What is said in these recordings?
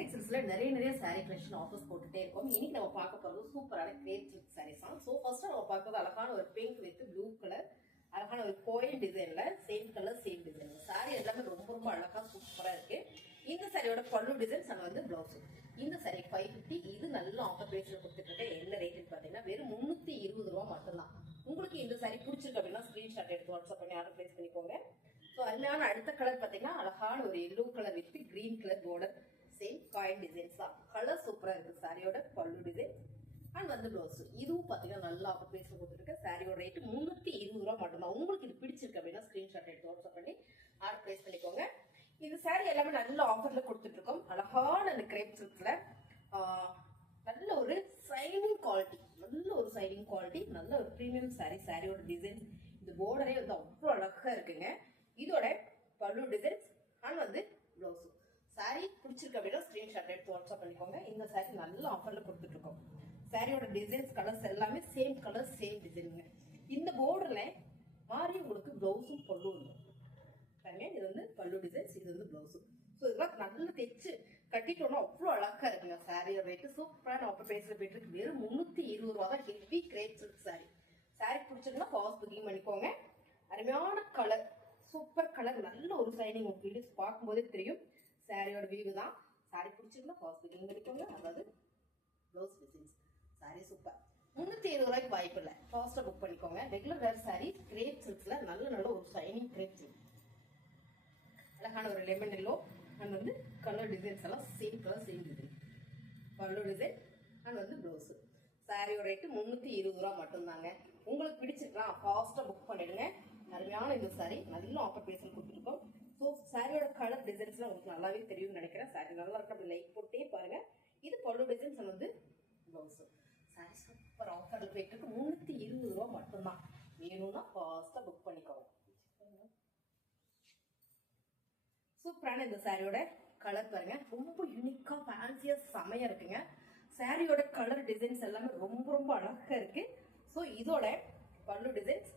டெக்ஸ்டைல்ஸ்ல நிறைய saree collection offers போட்டுட்டே இருக்கோம். இன்னைக்கு நம்ம பார்க்க போறது சூப்பரான கிரேப் சில்க் sarees தான். சோ ஃபர்ஸ்ட் நம்ம பார்க்கிறது அழகான ஒரு பிங்க் வித் ப்ளூ கலர், அழகான ஒரு கோயில் டிசைன்ல same colour same design. Sorry எல்லாமே ரொம்ப அழகா சூப்பரா இருக்கு. இந்த சாரியோட பல்லு டிசைன்ஸ் அண்ட் வந்து பிளவுஸ். இந்த சாரி 550. இது நல்ல ஆஃபர் பிரைஸ்ல கொடுத்துட்டு இருக்கேன். என்ன ரேட்னு பாத்தீங்கன்னா வெறும் 320 ரூபாய் மட்டும்தான். உங்களுக்கு இந்த சாரி பிடிச்சிருக்கு அப்படின்னா ஸ்கிரீன்ஷாட் எடுத்து வாட்ஸ்அப் பண்ணி ஆர்டர் பிளேஸ் பண்ணிக்கோங்க. ஸோ அருமையான அடுத்த கலர் பாத்தீங்கன்னா அழகான ஒரு yellow colour with green colour border, same coin designs தான். கலர் சூப்பரா இருக்கு. சாரியோட பல்லு டிசைன் அண்ட் வந்து பிளவுஸ். இதுவும் பாத்தீங்கன்னா நல்ல ஆஃபர் பிரைஸ்ல கொடுத்துருக்கேன். சாரியோட ரேட் 320 ரூபாய் மட்டும்தான். உங்களுக்கு இது பிடிச்சிருக்கு அப்படின்னா ஸ்கிரீன்ஷாட் எடுத்து வாட்ஸ்அப் பண்ணி ஆர்டர் பிளேஸ் பண்ணிக்கோங்க. இந்த சாரி எல்லாமே நல்ல ஆஃபர்ல கொடுத்துட்டு இருக்கோம். அழகான அந்த கிரேப் சில்க்ல நல்ல ஒரு சைனிங் குவாலிட்டி, நல்ல ஒரு பிரீமியம் சாரி. சாரியோட டிசைன் இந்த பார்டரே வந்து அவ்வளோ அழகா இருக்குங்க. இதோட பல்லு டிசைன்ஸ் அண்ட் வந்து பிளவுஸ். சாரி பிடிச்சிருக்கு அப்படின்னா ஸ்கிரீன்ஷாட் எடுத்து வாட்ஸ்அப் பண்ணிக்கோங்க. இந்த சாரி நல்ல ஆஃபர்ல கொடுத்துட்டு இருக்கோம். சாரியோட டிசைன்ஸ் கலர்ஸ் எல்லாமே சேம் கலர் சேம் டிசைனுங்க. இந்த பார்டர்ல மாறி உங்களுக்கு பிளவுஸும் பல்லு இருக்கும். இது வந்து பல்லு டிசைன்ஸ், இது வந்து பிளவுஸ். ஸோ இதெல்லாம் நல்லா தைச்சு கட்டிட்டோம்னா அவ்வளோ அழகா இருக்குங்க. சாரியோட ரேட்டு சூப்பரான ஆஃபர் பிரைஸ்ல போயிட்டு இருக்கு. வெறும் 320 ரூபா தான். Heavy grape silk sorry. Sorry பிடிச்சிருந்தா ஃபாஸ்ட் புக்கிங் பண்ணிக்கோங்க. அருமையான கலர், சூப்பர் கலர், நல்ல ஒரு சைனிங். உங்களுக்கு வீடியோஸ் பார்க்கும்போதே தெரியும் சாரியோட வியூ தான். சாரி பிடிச்சிருந்தா ஃபாஸ்ட் புக்கிங் பண்ணிக்கோங்க. அதாவது ப்ளவுஸ் டிசைன்ஸ். Sorry super. 320 ரூபாய்க்கு வாய்ப்பு இல்லை. ஃபாஸ்டா புக் பண்ணிக்கோங்க. ரெகுலர் வேர் சாரி கிரேப் சில்க்ஸ்ல நல்ல ஒரு சைனிங் கிரேப் சில்க். அழகான ஒரு லெமன் எல்லோ அண்ட் வந்து கலர் டிசைன்ஸ் எல்லாம் சேம் கலர் சேம் டிசைன். பல்லு டிசைன் அண்ட் வந்து பிளவுஸ். சாரியோட ரேட்டு 320 ரூபா மட்டும்தாங்க. உங்களுக்கு பிடிச்சிருக்கலாம் ஃபாஸ்டா புக் பண்ணிடுங்க. அருமையான இந்த சாரி நல்ல ஆஃபர் பிரைஸ்ல கொடுத்துருக்கோம். ஸோ சாரியோட கலர் டிசைன்ஸ்லாம் உங்களுக்கு நல்லாவே தெரியும்னு நினைக்கிறேன். சாரி நல்லா இருக்கு. அப்படி லைக் போட்டே பாருங்க. இது பல்லு டிசைன்ஸ் வந்து பிளவுஸ். சாரி சூப்பர் ஆஃபர்ல போயிட்டு இருக்கு. 320 ரூபா மட்டும்தான். வேணும்னா ஃபாஸ்டா புக் பண்ணிக்கோங்க. சூப்பரான இந்த சாரியோட கலர் பாருங்க. ரொம்ப யூனிக்கா ஃபேன்சியா செமையா இருக்குங்க. சாரியோட கலர் டிசைன்ஸ் எல்லாமே ரொம்ப அழகா இருக்கு. ஸோ இதோட பல்லு டிசைன்ஸ்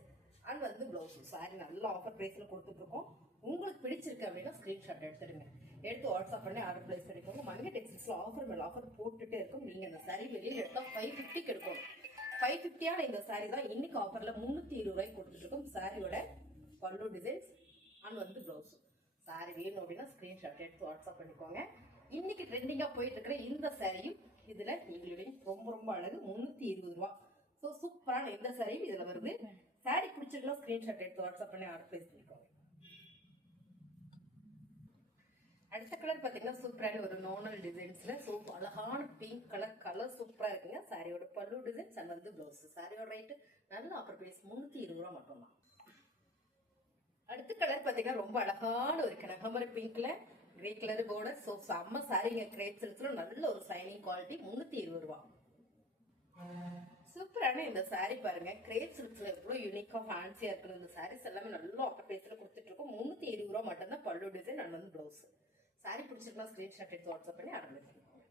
அண்ட் வந்து பிளவுஸ். சாரி நல்ல ஆஃபர் பிரைஸ்ல கொடுத்துட்டு இருக்கோம். உங்களுக்கு பிடிச்சிருக்கு அப்படின்னா ஸ்கிரீன்ஷாட் எடுத்துடுங்க. எடுத்து வாட்ஸ்அப் பண்ணி ஆர்டர் பிளேஸ் பண்ணிக்கோங்க. மங்கை டெக்ஸ்டைல்ஸ்ல ஆஃபர் மேல ஆஃபர் போட்டுட்டே இருக்கும். நீங்க இந்த சாரி வெளியில எடுத்தா 550 எடுக்கும். 550 இந்த சாரி தான் இன்னைக்கு ஆஃபர்ல 320 ரூபாய்க்கு கொடுத்துட்டு இருக்கோம். சாரியோட பல்லு டிசைன்ஸ் அண்ட் வந்து பிளவுஸ். சாரி வேணும் அப்படின்னா ஸ்கிரீன்ஷாட் எடுத்து வாட்ஸ்அப் பண்ணிக்கோங்க. இன்னைக்கு ட்ரெண்டிங்கா போயிட்டு இருக்கிற இந்த சாரியும் இதுல நீங்களுடைய ரொம்ப அழகு. 320 ரூபா. ஸோ சூப்பரான இந்த சாரியும் இதுல வருது. சாரி பிடிச்சிருக்கலாம் ஸ்கிரீன்ஷாட் எடுத்து வாட்ஸ்அப் பண்ணி ஆர்டர் பிளேஸ் பண்ணிக்கோங்க. அடுத்த கலர் பாத்தீங்கன்னா சூப்பரான ஒரு நார்மல் டிசைன்ஸ்ல அழகான பிங்க் கலர். கலர் சூப்பரா இருக்குங்க. சாரியோட பல்லு டிசைன்ஸ் அண்ட் வந்து பிளவுஸ். சாரியோட ரேட்டு நல்ல ஆஃபர் பிரைஸ் 320 ரூபா மட்டும்தான். அடுத்த கலர் பாத்தீங்கன்னா ரொம்ப அழகான ஒரு கனகாம்பர பிங்க்ல கிரே கலர் பார்டர். சோ செம்ம சாரிங்க. கிரேப் சில்க்ஸ்ல நல்ல ஒரு சைனிங் குவாலிட்டி. 320 ரூபா. சூப்பரான இந்த சாரி பாருங்க. கிரேப் சில்க்ஸ்ல எவ்வளவு யூனிக்கா ஃபேன்சியா இருக்கிற இந்த சாரீஸ் எல்லாமே நல்ல ஆஃபர் பிரைஸ்ல கொடுத்துட்டு இருக்கோம். 320 ரூபா மட்டும் தான். பல்லு டிசைன் அண்ட் வந்து பிளவுஸ். சாரி பிடிச்சிருந்தா ஸ்கிரீன்ஷாட் எடுத்து வாட்ஸ்அப் பண்ணி ஆர்டர் பண்ணிக்கோங்க.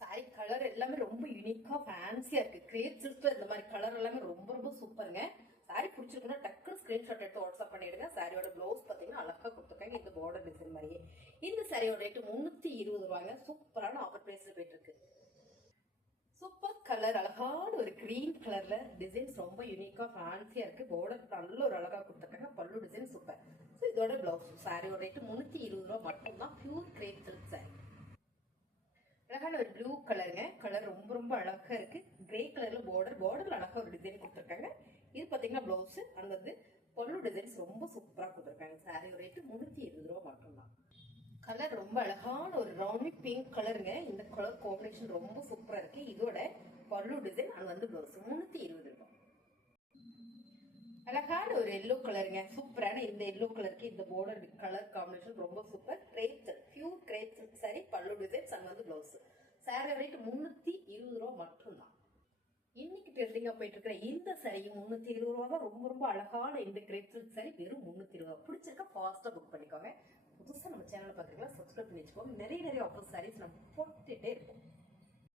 சாரி கலர் எல்லாமே ரொம்ப யூனிக்கா ஃபேன்சியா இருக்கு. கிரேப் சில்க்ஸ்ல இந்த மாதிரி கலர் எல்லாமே ரொம்ப சூப்பருங்க. சாரி பிடிச்சிருக்குன்னா டக்குனு ஸ்கிரீன்ஷாட் எடுத்து வாட்ஸ்அப் பண்ணிடுங்க. சாரியோட பிளவுஸ் பாத்தீங்கன்னா அழகா கொடுத்துருக்காங்க. இந்த பார்டர் டிசைன் மாதிரியே. இந்த சாரியோட ரேட்டு 320 ரூபாங்க. சூப்பரான ஆஃபர் பிரைஸ்ல போயிட்டு இருக்கு. சூப்பர் கலர், அழகான ஒரு கிரீன் கலர்ல டிசைன்ஸ் ரொம்ப யூனிக்கா ஃபேன்சியா இருக்கு. பார்டர் நல்ல ஒரு அழகா கொடுத்துருக்காங்க. பல்லு டிசைன் சூப்பர். ஸோ இதோட பிளவுஸ். சாரியோட ரேட்டு 320 ரூபா மட்டும்தான். Pure grape silk sorry. அழகான ஒரு ப்ளூ கலருங்க. கலர் ரொம்ப அழகா இருக்கு. கிரே கலர்ல பார்டர்ல அழகா ஒரு டிசைன் கொடுத்துருக்காங்க. இது பாத்தீங்கன்னா பிளவுஸ் அண்ட் வந்து பல்லு டிசைன்ஸ் ரொம்ப சூப்பரா கொடுத்துருக்காங்க. சாரியோட ரேட்டு 320 ரூபா மட்டும்தான். கலர் ரொம்ப அழகான ஒரு ரவுண்ட் பிங்க் கலருங்க. இந்த கலர் காம்பினேஷன் ரொம்ப சூப்பரா இருக்கு. இதோட பல்லு டிசைன் அண்ட் வந்து பிளவுஸ். 320 ரூபாய். அழகான ஒரு எல்லோ கலருங்க. சூப்பரான இந்த எல்லோ கலருக்கு இந்த பார்டர் கலர் காம்பினேஷன் ரொம்ப super. Grape silk, pure grape silk sorry. பல்லு டிசைன்ஸ் அண்ட் வந்து பிளவுஸ். சாரி ரேட் 320 ரூபா மட்டும்தான். இன்னைக்கு ட்ரெண்டிங்கா போயிட்டு இருக்கிற இந்த சாரியும் 320 ரூபா தான். ரொம்ப அழகான இந்த கிரேப் சில்க் சாரி வெறும் 320 ரூபா. பிடிச்சிருக்கா ஃபாஸ்டா புக் பண்ணிக்கோங்க. புதுசா நம்ம சேனலை பாக்குறீங்களா சப்ஸ்கிரைப் பண்ணி வச்சுக்கோங்க. நிறைய ஆஃபர் சாரீஸ் நம்ம போட்டுட்டே இருக்கோம்.